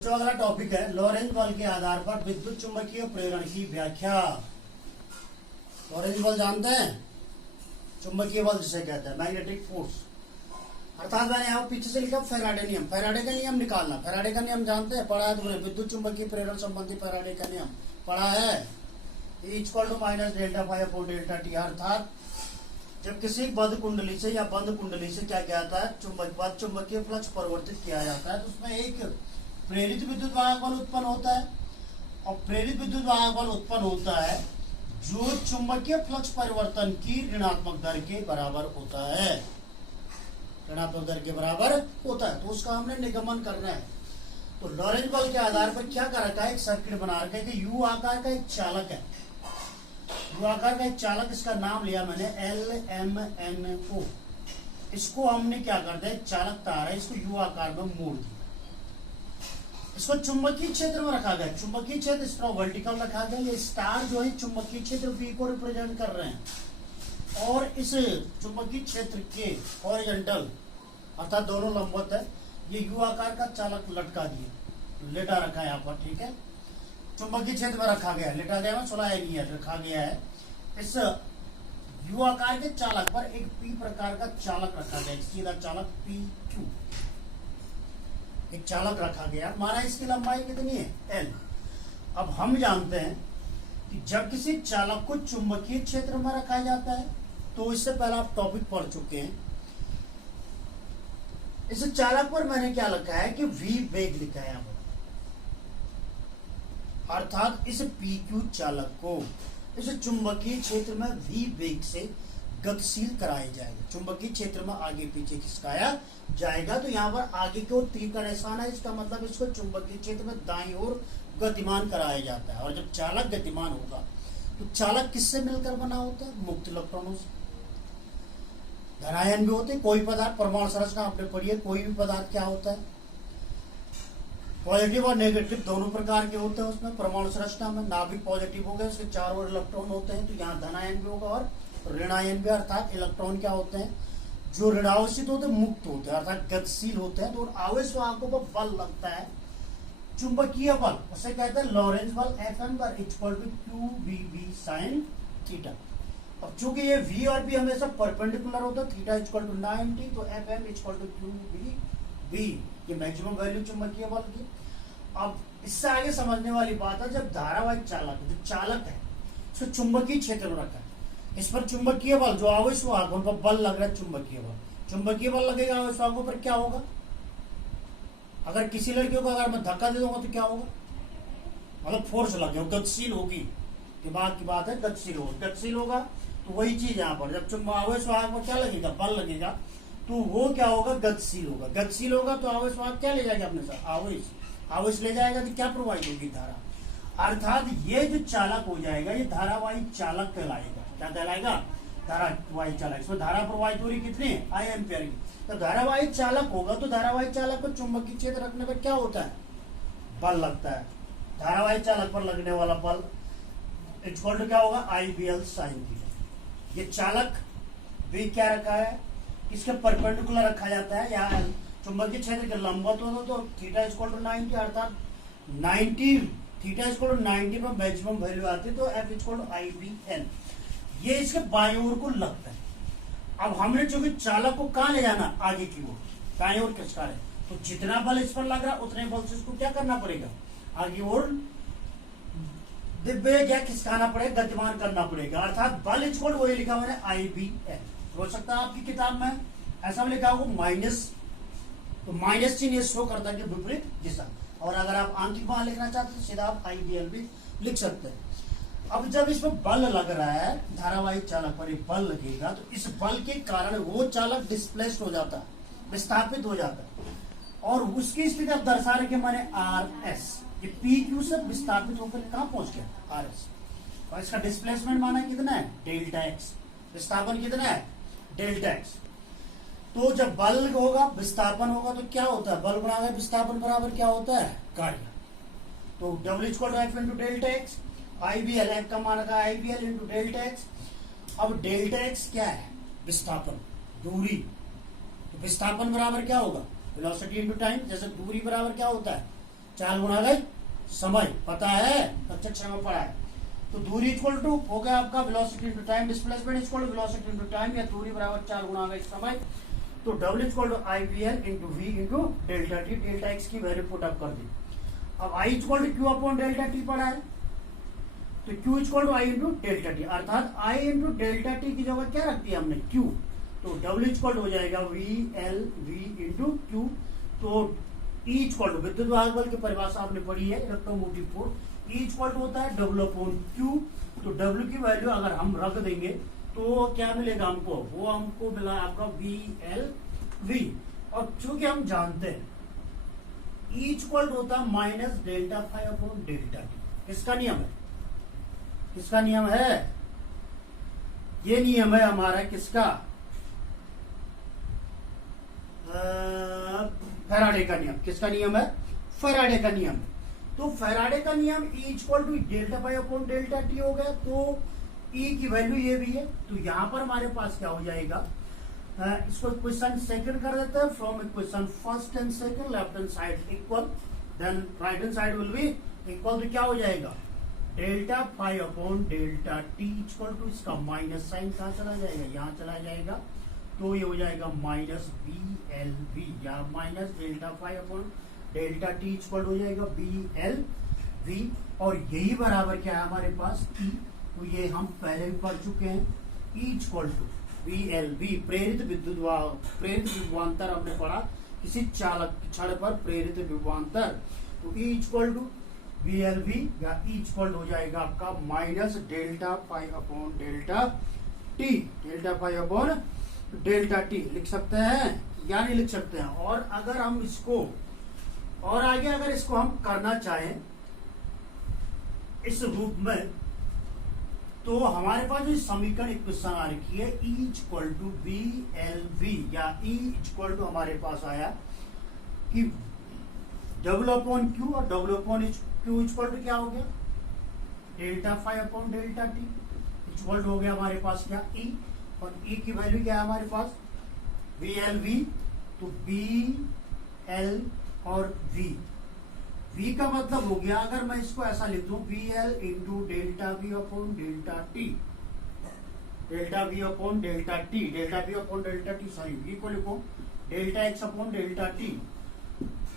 जो अगला टॉपिक है लॉरेंज बल के आधार पर विद्युत चुंबकीय प्रेरण की व्याख्या। लॉरेंज बल जानते हैं, चुंबकीय बल जिसे कहते हैं, मैग्नेटिक फोर्स। अर्थात मैंने यहाँ पीछे से लिखा फैराडे नियम। फैराडे का नियम निकालना। फैराडे का नियम जानते हैं, पढ़ा है तुमने, विद्युत चुंबकीय प्रेरण संबंधी फैराडे का नियम पढ़ा है। E minus delta phi upon delta T. अर्थात जब किसी बंद कुंडली से या बंद कुंडली से क्या किया जाता है, चुंबकीय फ्लक्स परिवर्तित किया जाता है, तो उसमें एक प्रेरित विद्युत वाहक बल उत्पन्न होता है। और प्रेरित विद्युत वाहक बल उत्पन्न होता है जो चुंबकीय फ्लक्स परिवर्तन की ऋणात्मक दर के बराबर होता है। ऋणात्मक दर के बराबर होता है, तो उसका हमने निगमन करना है। तो लॉरेंज बल के आधार पर क्या कर रखा है, एक सर्किट बना रखा है कि यू आकार का एक चालक है। यू आकार का एक चालक, इसका नाम लिया मैंने LMNO। इसको हमने क्या कर दिया, चालक तार है, इसको यू आकार में मोड़ दिया। इसको चुंबकीय क्षेत्र में रखा गया। चुंबकीय क्षेत्र इस तरह वर्टिकल रखा गया। ये स्टार जो है चुंबकीय क्षेत्र बी को रिप्रेजेंट कर रहे हैं, और इस चुंबकीय क्षेत्र के हॉरिजॉन्टल अर्थात दोनों लंबवत है, ये यू आकार का चालक लटका दिए, लेटा रखा है यहाँ पर। ठीक है, चुंबकीय क्षेत्र में रखा गया है, लेटा गया, सुलाया नहीं है, रखा गया है। इस यू आकार के चालक पर एक पी प्रकार का चालक रखा गया, सीधा चालक PQ, एक चालक रखा गया। माना इसकी लंबाई कितनी है, L। अब हम जानते हैं कि जब किसी चालक को चुंबकीय क्षेत्र में रखा जाता है, तो इससे पहले आप टॉपिक पढ़ चुके हैं। इस चालक पर मैंने क्या लिखा है कि V वेग लिखा है, अर्थात इस PQ चालक को इस चुंबकीय क्षेत्र में V वेग से गतिशील कराया जाएगा। चुंबकीय क्षेत्र में आगे पीछे खिसकाया जाएगा। तो यहाँ पर आगे की ओर तीर का निशान है, इसका मतलब इसको चुंबकीय क्षेत्र में दाईं ओर गतिमान कराया जाता है। और जब चालक गतिमान होगा तो चालक किससे मिलकर बना होता है, मुक्त इलेक्ट्रॉनों से। धनायन भी होते हैं। कोई पदार्थ, परमाणु संरचना आपने पढ़ी है, कोई भी पदार्थ क्या होता है, पॉजिटिव और नेगेटिव दोनों प्रकार के होते हैं उसमें। परमाणु संरचना में नाभिक पॉजिटिव हो गए, उसके चारों ओर इलेक्ट्रॉन होते हैं, तो यहाँ धनायन भी होगा और ऋणायन भी। अर्थात इलेक्ट्रॉन क्या होते हैं, जो ऋणावेशित होते हैं, मुक्त होते हैं, अर्थात गतिशील होते हैं। तो आवेश वाहकों पर बल लगता है, चुंबकीय बल, उसे कहते हैं लॉरेंज बल। Fm equal to QVB sin theta. अब चूंकि ये V और B हमेशा परपेंडिकुलर होता है, थीटा इक्वल टू 90, तो Fm इक्वल टू QVB, ये मैक्सिमम वैल्यू चुंबकीय बल की। अब इससे आगे समझने वाली बात है, जब धारावाहिक चालक, जो चालक है, उसको चुंबकीय क्षेत्र में रखा है, इस पर चुंबकीय बल, जो आवेश वाहक उन पर बल लग रहा है, चुंबकीय बल। चुंबकीय बल लगेगा आवेश वाहकों पर, क्या होगा, अगर किसी लड़कियों को अगर मैं धक्का दे दूंगा तो क्या होगा, मतलब फोर्स लगेगा, गतिशील होगी। दिमाग की बात है, गतिशील होगा। गतिशील होगा तो वही चीज यहाँ पर, जब आवेश वाहक पर क्या लगेगा, बल लगेगा, तो वो क्या होगा, गतिशील होगा। गतिशील होगा तो आवेश वाहक क्या ले जाएगा अपने साथ, आवेश ले जाएगा, तो क्या प्रवाहित होगी, धारा। अर्थात ये जो चालक हो जाएगा, ये धारावाही चालक कहलाएगा। क्या कहलाएगा, धारावाही चालक। इसमें धारा प्रवाहित हो रही कितनी है, I एम्पियर की। तो धारावाही चालक होगा, तो धारावाही चालक को चुंबकीय क्षेत्र रखने पर क्या होता है, बल लगता है। धारावाही चालक पर लगने वाला बल इक्वल टू क्या होगा, IBL sin थीटा। ये चालक भी क्या रखा है, इसके परपेंडिकुलर रखा जाता है, यहाँ चुंबकीय क्षेत्र के लंबवत होता, तो थीटा इक्वल टू 90, अर्थात 90, थीटा इक्वल टू 90 पर मैक्सिमम वैल्यू आती है, तो F इक्वल टू IBL। ये इसके बाईं ओर को लगता है। अब हमने चूंकि चालक को कहां ले जाना, आगे की ओर, दाईं ओर खिसका रहे, तो जितना बल इस पर लग रहा है उतने बल से इसको क्या करना पड़ेगा, आगे ओर दिव्य क्या खिसकाना पड़ेगा, गतिमान करना पड़ेगा। अर्थात बल इक्वल वही लिखा हुआ है IBL। हो सकता है आपकी किताब में ऐसा लिखा होगा माइनस, तो माइनस चिन्ह शो करता है विपरीत दिशा। और अगर आप आंखी वहां लिखना चाहते हैं तो सीधा आप IBL भी लिख सकते हैं। अब जब इसमें बल लग रहा है, धारावाहिक चालक पर एक बल लगेगा, तो इस बल के कारण वो चालक डिस्प्लेस्ड हो जाता है, विस्थापित हो जाता है, और उसकी स्थिति अब दर्शा रहे माने RS। ये PQ से विस्थापित होकर कहां पहुंच गया, RS। और इसका डिस्प्लेसमेंट माना कितना है, डेल्टा x। विस्थापन कितना है, डेल्टा x। तो जब बल होगा, विस्थापन होगा, तो क्या होता है, बल बराबर विस्थापन बराबर क्या होता है, कार्य। तो W equal to F into delta X. IBL F का मान रखा IBL इंटू डेल्टा एक्स। अब डेल्टा एक्स क्या है, विस्थापन, दूरी। तो विस्थापन बराबर क्या होगा, वेलोसिटी इंटू टाइम। जैसे दूरी बराबर क्या होता है, चाल गुणा गई समय, पता है, कक्षा 6 में पढ़ा है। तो दूरी इक्वल टू हो गया आपका velocity into time, displacement equal to velocity into time, या दूरी बराबर चाल गुणा गई समय। तो W equal to I V L into V into delta T, delta X की वैल्यू पुट अप कर दी। अब I equal to Q upon delta T पढ़ा है, तो Q equal to I into delta T, अर्थात आई इंटू डेल्टा टी की जगह क्या रख दिया हमने, क्यू। तो डब्ल्यू इक्वल टू हो जाएगा we L we into Q. तो ई इक्वल टू विद्युत वाहक बल की परिभाषा आपने पढ़ी है, electromotive force, E equal to होता है डब्ल्यू अपॉन क्यू। तो डब्ल्यू की वैल्यू अगर हम रख देंगे तो क्या मिलेगा हमको, वो हमको मिला आपका वी एल वी। और चूंकि हम जानते हैं ई इक्वल टू होता है minus delta five upon delta T. किसका नियम है, किसका नियम है, ये नियम है हमारा किसका, फैराडे का नियम। किसका नियम है, फैराडे का नियम। तो फैराडे का नियम E equal to delta five upon delta T हो गया। तो ई की वैल्यू ये भी है, तो यहां पर हमारे पास क्या हो जाएगा, इसको क्वेश्चन सेकंड कर देते हैं। From equation first and second, left hand side equal, then right hand side will be equal. तो क्या हो जाएगा, delta five upon delta T equal to, इसका माइनस साइन कहाँ चला जाएगा, यहाँ चला जाएगा। तो ये हो जाएगा माइनस बी एल वी, या minus delta five upon delta T equal हो जाएगा बी एल वी। और यही बराबर क्या है हमारे पास, ई। तो ये हम पहले भी पढ़ चुके हैं, E equal to V L V, प्रेरित विद्युत प्रेरित विभवांतर हमने पढ़ा, किसी चालक क्षण पर प्रेरित विभवांतर। तो E equal to V L V, या ई इक्वल हो जाएगा आपका minus delta five upon delta T, delta five upon delta T लिख सकते हैं या नहीं लिख सकते हैं। और अगर हम इसको और आगे अगर इसको हम करना चाहें इस रूप में, तो हमारे पास जो समीकरण इक्वेशन आ रखी है E equal to V L V, या ई इक्वल टू हमारे पास आया कि डब्ल्यू अपॉन क्यू, और W upon Q equal to क्या हो गया, delta five upon delta T equal to हो गया हमारे पास क्या, ई। और ई की वैल्यू क्या है हमारे पास, वी एल वी। तो बी एल और वी, वी का मतलब हो गया, अगर मैं इसको ऐसा लिख दूं, V L into delta V upon delta T, delta V upon delta T, delta V upon delta T, sorry V को लिखो delta X upon delta T.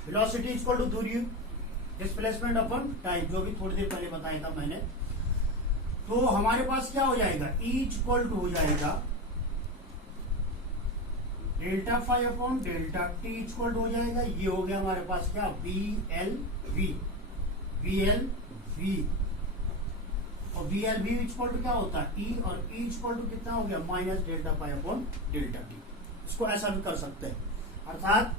Velocity equal to दूरी, डिस्प्लेसमेंट अपॉन टाइम, जो भी थोड़ी देर पहले बताया था मैंने। तो हमारे पास क्या हो जाएगा, ई इक्वल टू हो जाएगा delta five upon delta T equal हो जाएगा, ये हो गया हमारे पास क्या, V L V, V L V. और V L V equal to क्या होता है, ई, और ई इक्वल टू कितना हो गया, minus delta five upon delta T. इसको ऐसा भी कर सकते हैं, अर्थात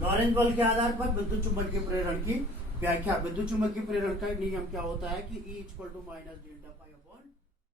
लॉरेंज बल के आधार पर विद्युत चुंबकीय प्रेरण की व्याख्या। विद्युत चुंबकीय प्रेरण का नियम क्या होता है कि E equal to minus delta five upon